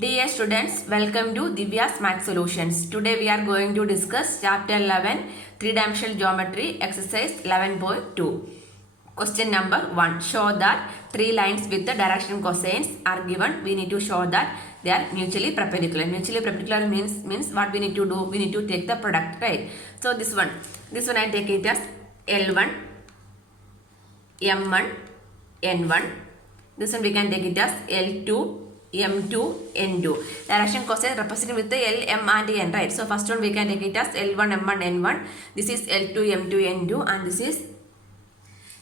Dear students, welcome to Divya's Math Solutions. Today we are going to discuss Chapter 11, 3-dimensional Geometry, Exercise 11.2. Question number 1. Show that three lines with the direction cosines are given. We need to show that they are mutually perpendicular. Mutually perpendicular means what we need to do? We need to take the product, right? So this one I take it as L1, M1, N1. This one we can take it as L2, M2, N2. Direction cosine represented with the L, M and N, right? So first one we can take it as L1, M1, N1. This is L2, M2, N2 and this is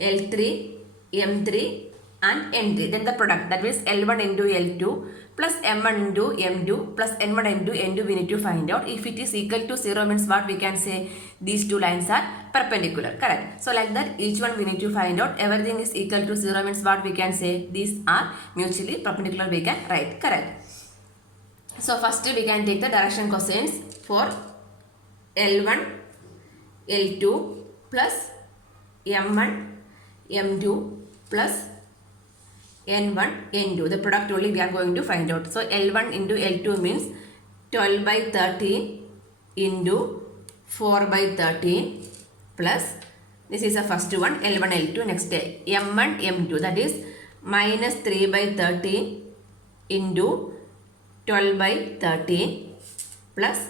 L3, M3 and N3. Then the product, that means L1 into L2 plus M1 into M2 plus N1 into N2 we need to find out. If it is equal to 0 means what we can say? These two lines are perpendicular, correct? So like that each one we need to find out. Everything is equal to 0 means what we can say? These are mutually perpendicular, we can write, correct? So first we can take the direction cosines for L1, L2 plus M1, M2 plus N1, N2. The product only we are going to find out. So L1 into L2 means 12 by 13 into 4 by 13 plus, this is the first one, L1, L2. Next M1, M2, that is minus 3 by 13 into 12 by 13 plus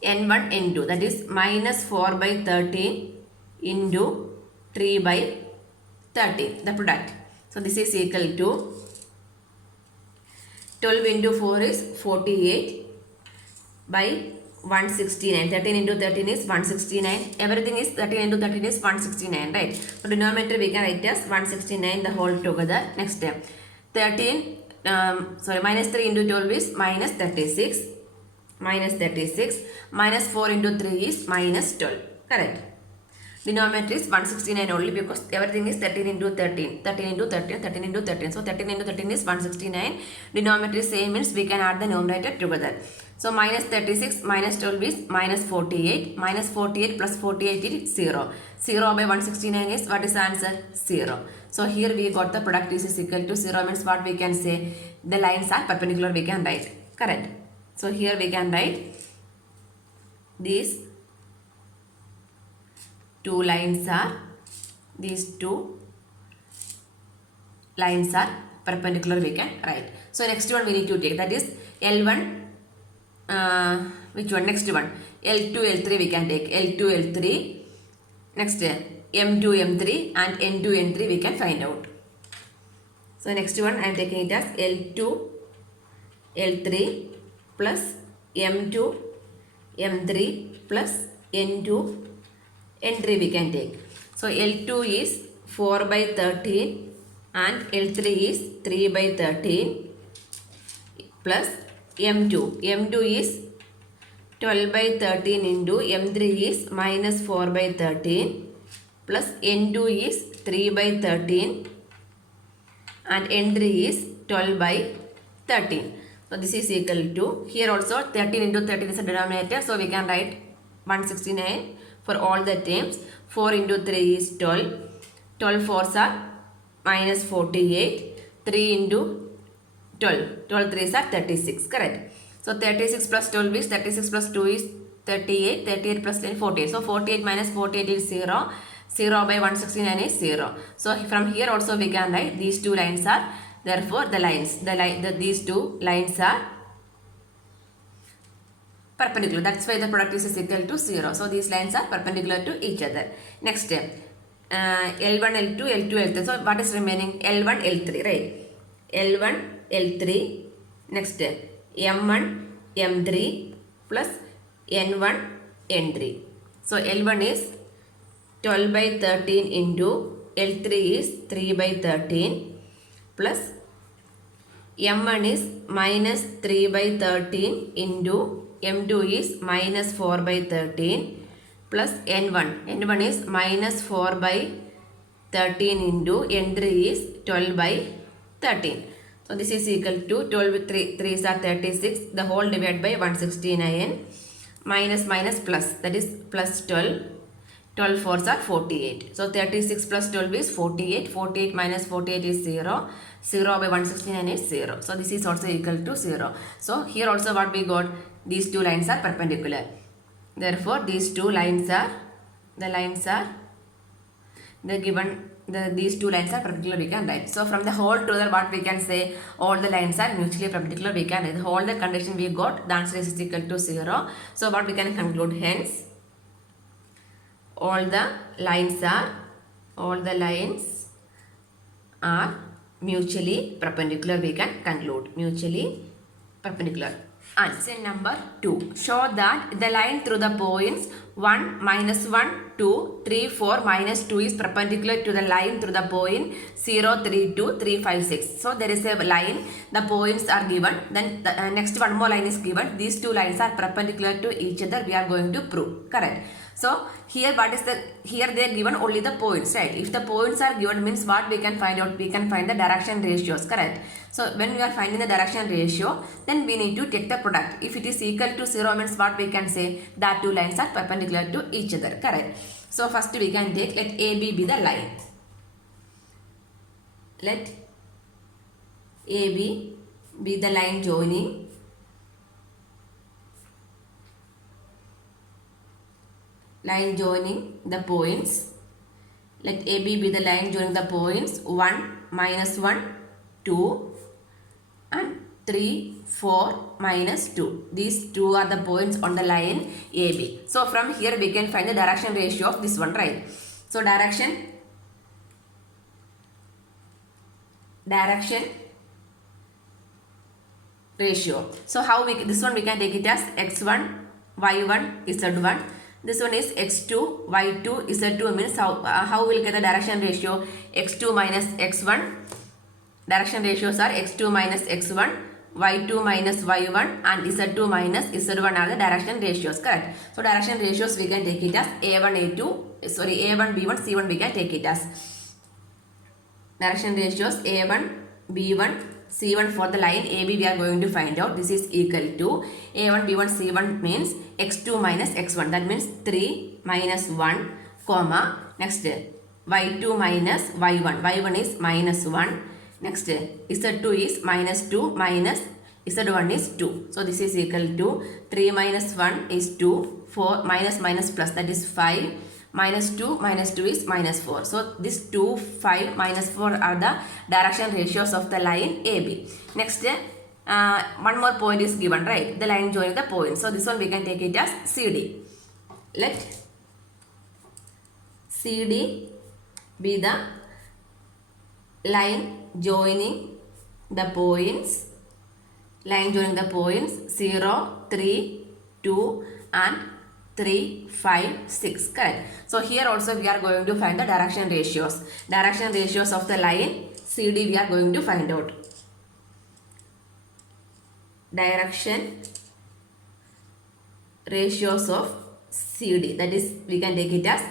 N1, N2, that is minus 4 by 13 into 3 by 13, the product. So this is equal to 12 into 4 is 48 by 169. 13 into 13 is 169. Everything is 13 into 13 is 169, right? So denominator we can write as 169 the whole together. Next step. Minus 3 into 12 is minus 36. Minus 36. Minus 4 into 3 is minus 12. Correct. Denominator is 169 only because everything is 13 into 13. 13 into 13, 13 into 13. So 13 into 13 is 169. Denominator is same means we can add the numerator together. So minus 36 minus 12 is minus 48. Minus 48 plus 48 is 0. 0 by 169 is, what is the answer? 0. So here we got the product is equal to 0 means what we can say? The lines are perpendicular, we can write. Correct. So here we can write these two lines are, these two lines are perpendicular, we can write. So next one we need to take, that is L1, which one? Next one, L2, L3 we can take, L2, L3, next M2, M3 and N2, N3 we can find out. So next one I am taking it as L2, L3 plus M2, M3 plus N2, N3 we can take. So L2 is 4 by 13 and L3 is 3 by 13 plus M2. M2 is 12 by 13 into M3 is minus 4 by 13 plus N2 is 3 by 13 and N3 is 12 by 13. So this is equal to, here also 13 into 13 is a denominator, so we can write 169 for all the terms. 4 into 3 is 12. 12 4s are minus 48. 3 into 12. 12 3s are 36. Correct. So 36 plus 12 is 36 plus 2 is 38. 38 plus 10 48. So 48 minus 48 is 0. 0 by 169 is 0. So from here also we can write these two lines are, therefore the lines, these two lines are perpendicular. That's why the product is equal to 0. So these lines are perpendicular to each other. Next step, L1, L2, L2, L3. So what is remaining? L1, L3, right? L1, L3. Next step, M1, M3 plus N1, N3. So L1 is 12 by 13 into L3 is 3 by 13 plus M1 is minus 3 by 13 into M2 is minus 4 by 13 plus N1. N1 is minus 4 by 13 into N3 is 12 by 13. So this is equal to 12 with 3's are 36. The whole divided by 169 minus minus plus, that is plus 12 12 fours are 48. So 36 plus 12 is 48. 48 minus 48 is 0. 0 by 169 is 0. So this is also equal to 0. So here also what we got? These two lines are perpendicular. Therefore these two lines are, these two lines are perpendicular, we can write. So from the whole together what we can say, all the lines are mutually perpendicular, we can write. All the condition we got, the answer is equal to 0. So what we can conclude, hence all the lines are mutually perpendicular, we can conclude, mutually perpendicular. Answer number 2. Show that the line through the points 1, minus 1, 2, 3, 4, minus 2 is perpendicular to the line through the point 0, 3, 2, 3, 5, 6. So there is a line, the points are given, then the next one more line is given. These two lines are perpendicular to each other, we are going to prove. Correct. So here here they are given only the points, right? If the points are given means what we can find out? We can find the direction ratios, correct? So when we are finding the direction ratio, then we need to take the product. If it is equal to 0 means what we can say? That two lines are perpendicular to each other, correct? So first we can take, let AB be the line. Let AB be the line joining the points. Let AB be the line joining the points 1, minus 1, 2 and 3, 4, minus 2. These two are the points on the line AB. So from here we can find the direction ratio of this one, right? So direction ratio. So how this one we can take it as x1, y1, z1. This one is x2, y2, z2 means how we'll get the direction ratio? x2 minus x1. Direction ratios are x2 minus x1, y2 minus y1 and z2 minus z1 are the direction ratios, correct? So direction ratios we can take it as a1, a1, b1, c1 we can take it as. Direction ratios a1, b1, c1 for the line AB we are going to find out. This is equal to a1, b1, c1 means x2 minus x1. That means 3 minus 1, comma. Next y2 minus y1. y1 is minus 1. Next z2 is minus 2 minus z1 is 2. So this is equal to 3 minus 1 is 2. 4 minus minus plus, that is 5. Minus 2 is minus 4. So this 2, 5, minus 4 are the direction ratios of the line AB. Next one more point is given, right? The line joining the point. So this one we can take it as CD. Let CD be the line joining the points 0, 3, 2 and 3, 5, 6, correct? So here also we are going to find the direction ratios. Direction ratios of the line CD we are going to find out. Direction ratios of CD, that is we can take it as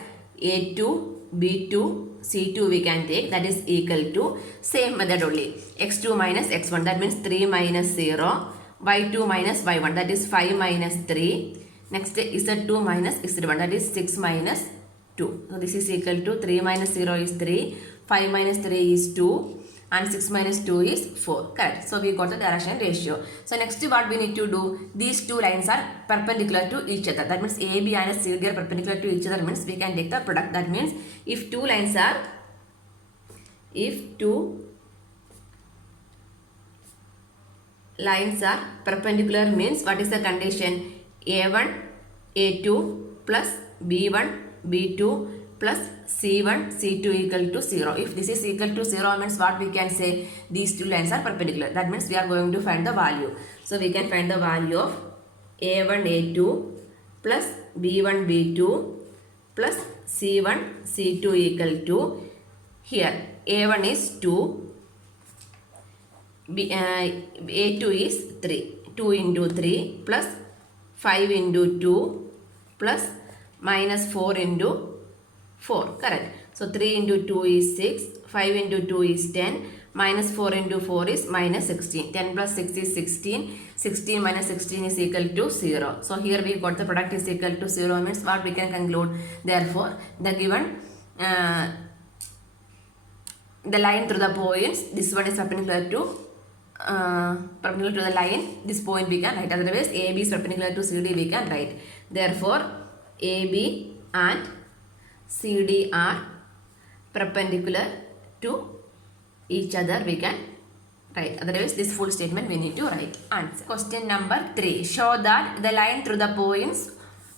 A2, B2, C2 we can take, that is equal to same method only. x2 minus x1, that means 3 minus 0. y2 minus y1, that is 5 minus 3. Next z2 minus z1, that is 6 minus 2. So this is equal to 3 minus 0 is 3, 5 minus 3 is 2 and 6 minus 2 is 4. Correct. So we got the direction ratio. So next what we need to do, these two lines are perpendicular to each other. That means AB and CD are perpendicular to each other means we can take the product. That means if two lines are perpendicular means what is the condition? A1, A2 plus B1, B2 plus C1, C2 equal to 0. If this is equal to 0 means what we can say? These two lines are perpendicular. That means we are going to find the value. So we can find the value of A1, A2 plus B1, B2 plus C1, C2 equal to, here A1 is 2, A2 is 3. 2 into 3 plus 5 into 2 plus minus 4 into 4, correct? So 3 into 2 is 6, 5 into 2 is 10, minus 4 into 4 is minus 16. 10 plus 6 is 16. 16 minus 16 is equal to 0. So here we got the product is equal to 0 means what we can conclude. Therefore, the given the line through the points, this one is perpendicular to the line, this point we can write. Otherwise, AB is perpendicular to CD we can write. Therefore, AB and CD are perpendicular to each other we can write. Otherwise, this full statement we need to write. Answer. Question number 3. Show that the line through the points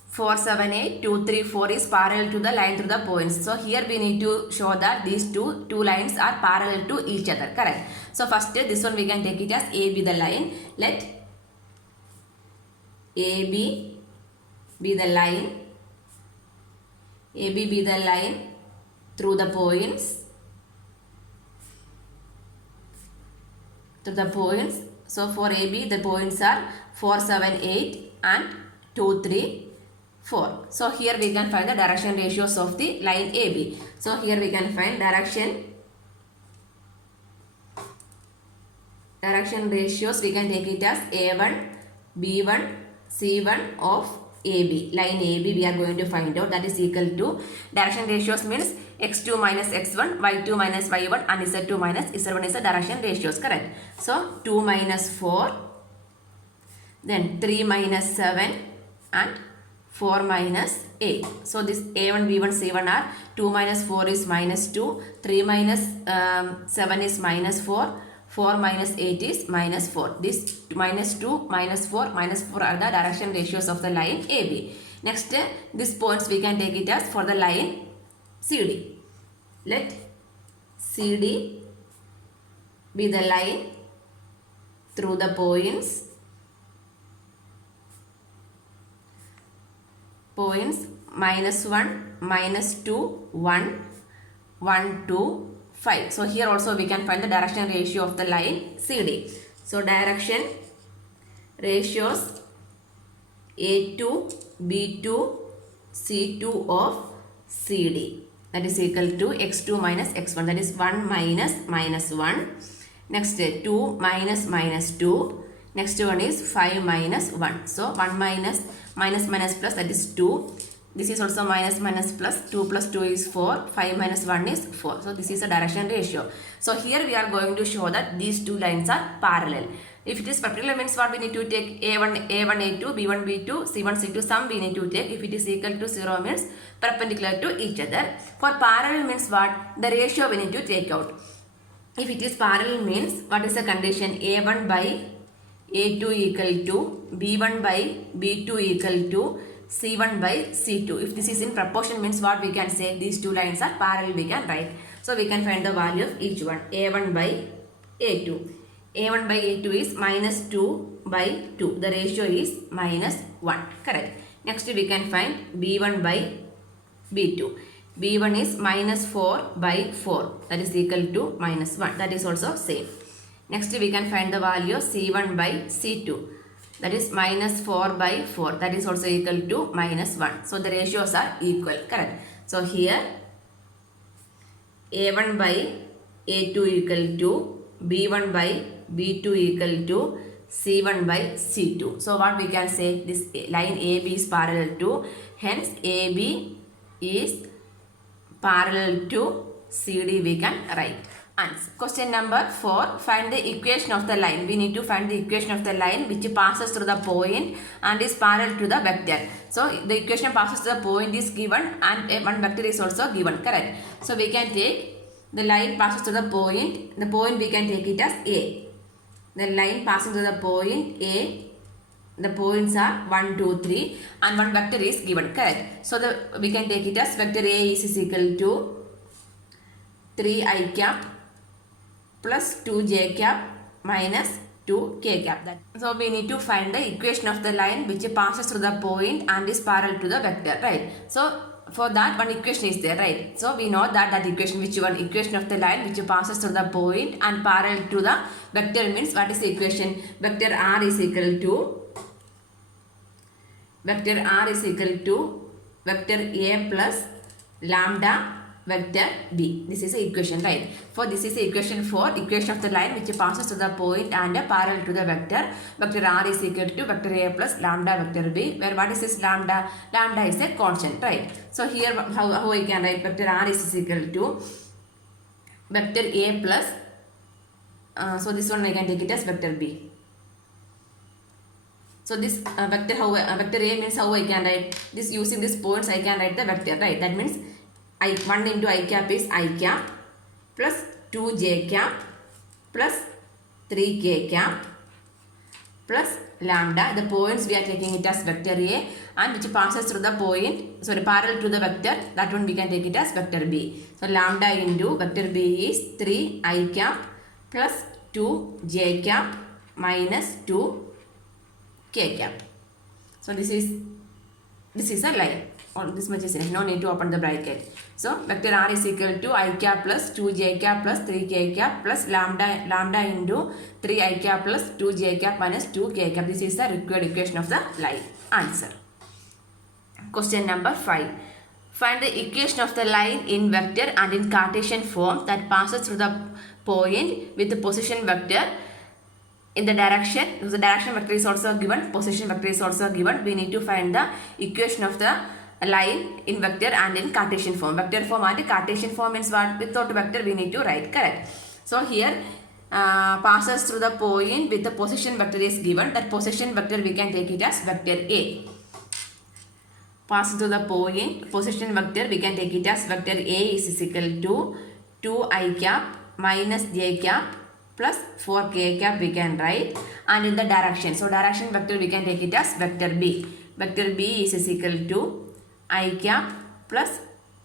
4, 7, 8, 2, 3, 4 is parallel to the line through the points. So here we need to show that these two lines are parallel to each other. Correct. So first this one we can take it as AB the line. Let AB be the line. AB be the line through the points. So for AB the points are 4, 7, 8 and 2, 3, 4. So here we can find the direction ratios of the line AB. So here we can find direction ratios. We can take it as A1, B1, C1 of AB. Line AB we are going to find out, that is equal to direction ratios means x2 minus x1, y2 minus y1 and z2 minus z1 is the direction ratios. Correct. So 2 minus 4, then 3 minus 7 and 4 minus 8. So this A1, B1, C1 are 2 minus 4 is minus 2, 3 minus 7 is minus 4, 4 minus 8 is minus 4. This minus 2, minus 4 are the direction ratios of the line AB. Next, these points we can take it as for the line CD. Let CD be the line through the points minus 1, minus 2, 1, 1, 2, 5. So here also we can find the direction ratio of the line CD. So direction ratios A2, B2, C2 of CD, that is equal to x2 minus x1, that is 1 minus minus 1. Next 2 minus minus 2. Next one is 5 minus 1. So 1 minus plus, that is 2. This is also minus plus, 2 plus 2 is 4, 5 minus 1 is 4. So this is a direction ratio. So here we are going to show that these two lines are parallel. If it is perpendicular means what we need to take A1, A2, B1, B2, C1, C2, sum we need to take. If it is equal to 0 means perpendicular to each other. For parallel means what? The ratio we need to take out. If it is parallel means what is the condition? A1 by A2 equal to B1 by B2 equal to C1 by C2. If this is in proportion means what we can say? These two lines are parallel we can write. So we can find the value of each one. A1 by A2. A1 by A2 is minus 2 by 2. The ratio is minus 1. Correct. Next we can find B1 by B2. B1 is minus 4 by 4. That is equal to minus 1. That is also same. Next we can find the value of C1 by C2. That is minus 4 by 4. That is also equal to minus 1. So the ratios are equal. Correct. So here A1 by A2 equal to B1 by B2 equal to C1 by C2. So what we can say? This line AB is parallel to, hence AB is parallel to CD we can write. Answer. Question number 4. Find the equation of the line. We need to find the equation of the line which passes through the point and is parallel to the vector. So the equation passes to the point is given and one vector is also given. Correct. So we can take the line passes to the point. The point we can take it as A. The line passing to the point A. The points are 1, 2, 3 and one vector is given. Correct. So we can take it as vector A is equal to 3i cap plus 2j cap minus 2k cap. So we need to find the equation of the line which passes through the point and is parallel to the vector, right? So for that one equation is there, right? So we know that equation, which one? Equation of the line which passes through the point and parallel to the vector means what is the equation? Vector r is equal to vector A plus lambda vector B. This is the equation, right? For this is the equation 4, equation of the line which passes to the point and parallel to the vector. Vector R is equal to vector A plus lambda vector B, where what is this lambda? Lambda is a constant, right? So here how I can write vector R is equal to vector A plus, so this one I can take it as vector B. So this vector A means how I can write this using these points I can write the vector, right? That means 1 into I cap is I cap plus 2j cap plus 3k cap plus lambda. The points we are taking it as vector A, and which passes through the point, sorry, parallel to the vector, that one we can take it as vector B. So lambda into vector B is 3 I cap plus 2j cap minus 2k cap. So this is a line. All this much is enough. No need to open the bracket. So vector R is equal to I cap plus 2j cap plus 3k cap plus lambda into 3 I cap plus 2j cap minus 2k cap. This is the required equation of the line. Answer. Question number 5. Find the equation of the line in vector and in Cartesian form that passes through the point with the position vector in the direction. The direction vector is also given, position vector is also given. We need to find the equation of the line in vector and in Cartesian form. Vector form and Cartesian form means what? Without vector we need to write, correct? So here passes through the point with the position vector is given. That position vector we can take it as vector A. Passes through the point, position vector we can take it as vector A is equal to 2 I cap minus j cap plus 4k cap we can write, and in the direction. So direction vector we can take it as vector B. Vector B is equal to I cap plus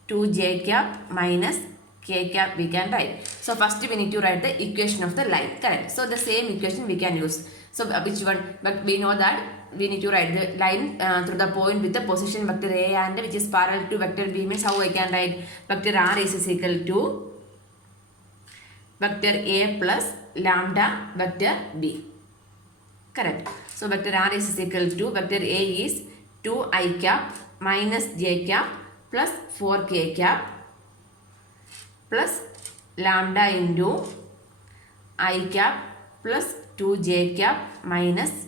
2j cap minus k cap we can write. So first we need to write the equation of the line, correct? So the same equation we can use. So which one? But we know that we need to write the line through the point with the position vector A and which is parallel to vector B, means how I can write vector R is equal to vector A plus lambda vector B, correct? So vector R is equal to vector A is 2 I cap minus j cap plus 4k cap plus lambda into I cap plus 2j cap minus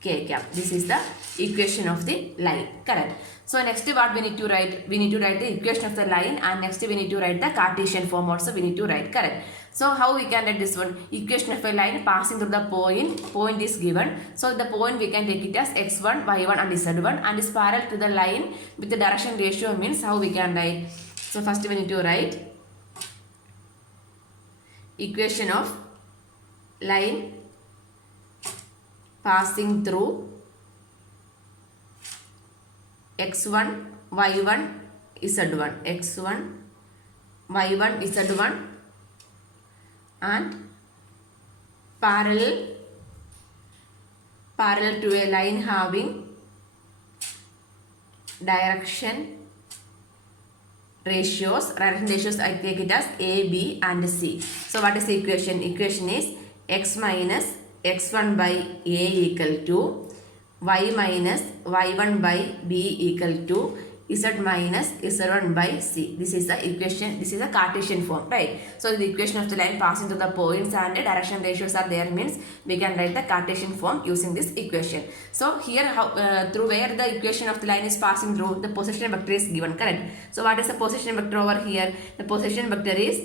k cap. This is the equation of the line, correct? So next what we need to write? We need to write the equation of the line, and next we need to write the Cartesian form also we need to write, correct? So how we can write this one? Equation of a line passing through the point is given. So the point we can take it as x1, y1 and z1, and is parallel to the line with the direction ratio, means how we can write? So first we need to write equation of line passing through x1, y1, z1, x1, y1, z1, and parallel to a line having direction ratios. I take it as A, B and C. So what is the equation? Equation is x minus x1 by A equal to y minus y1 by B equal to z minus z1 by C. This is the equation. This is a Cartesian form, right? So the equation of the line passing through the points and the direction ratios are there, means we can write the Cartesian form using this equation. So here through where the equation of the line is passing through, the position vector is given, correct? So what is the position vector over here? The position vector is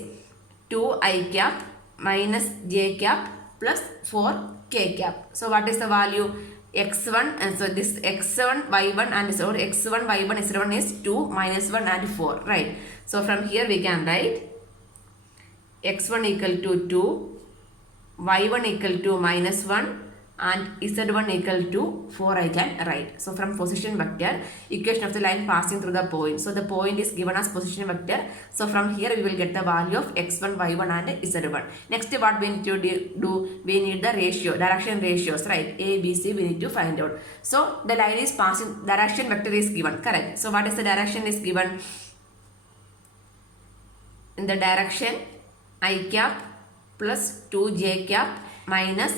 2 I cap minus j cap plus 4 k cap. So what is the value? x1, and so this x1 y1 and so x1 y1 z1 is 2 minus 1 and 4, right? So from here we can write x1 equal to 2, y1 equal to minus 1 and z1 equal to 4 I can write. So from position vector, equation of the line passing through the point. So the point is given as position vector. So from here we will get the value of x1, y1 and z1. Next what we need to do, we need the ratio, direction ratios, right? A, B, C we need to find out. So the line is passing, direction vector is given, correct? So what is the direction is given? In the direction I cap plus 2j cap minus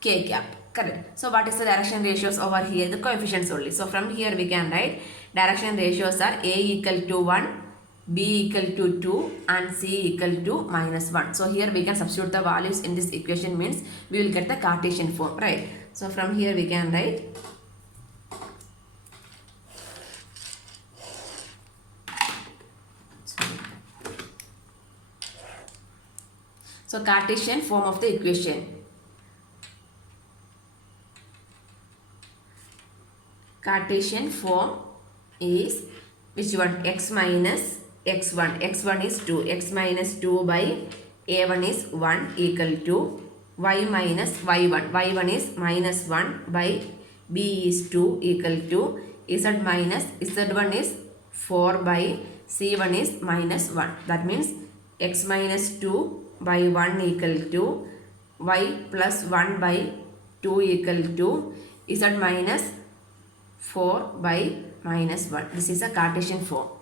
k cap, correct? So what is the direction ratios over here? The coefficients only. So from here we can write direction ratios are A equal to 1, b equal to 2 and c equal to minus 1. So here we can substitute the values in this equation, means we will get the Cartesian form, right? So from here we can write so Cartesian form of the equation. Cartesian form is which one? X minus x1. x1 is 2. x minus 2 by a1 is 1 equal to y minus y1. y1 is minus 1 by b is 2 equal to z minus z1 is 4 by c1 is minus 1. That means x minus 2 by 1 equal to y plus 1 by 2 equal to z minus 4 by minus 1. This is a Cartesian form.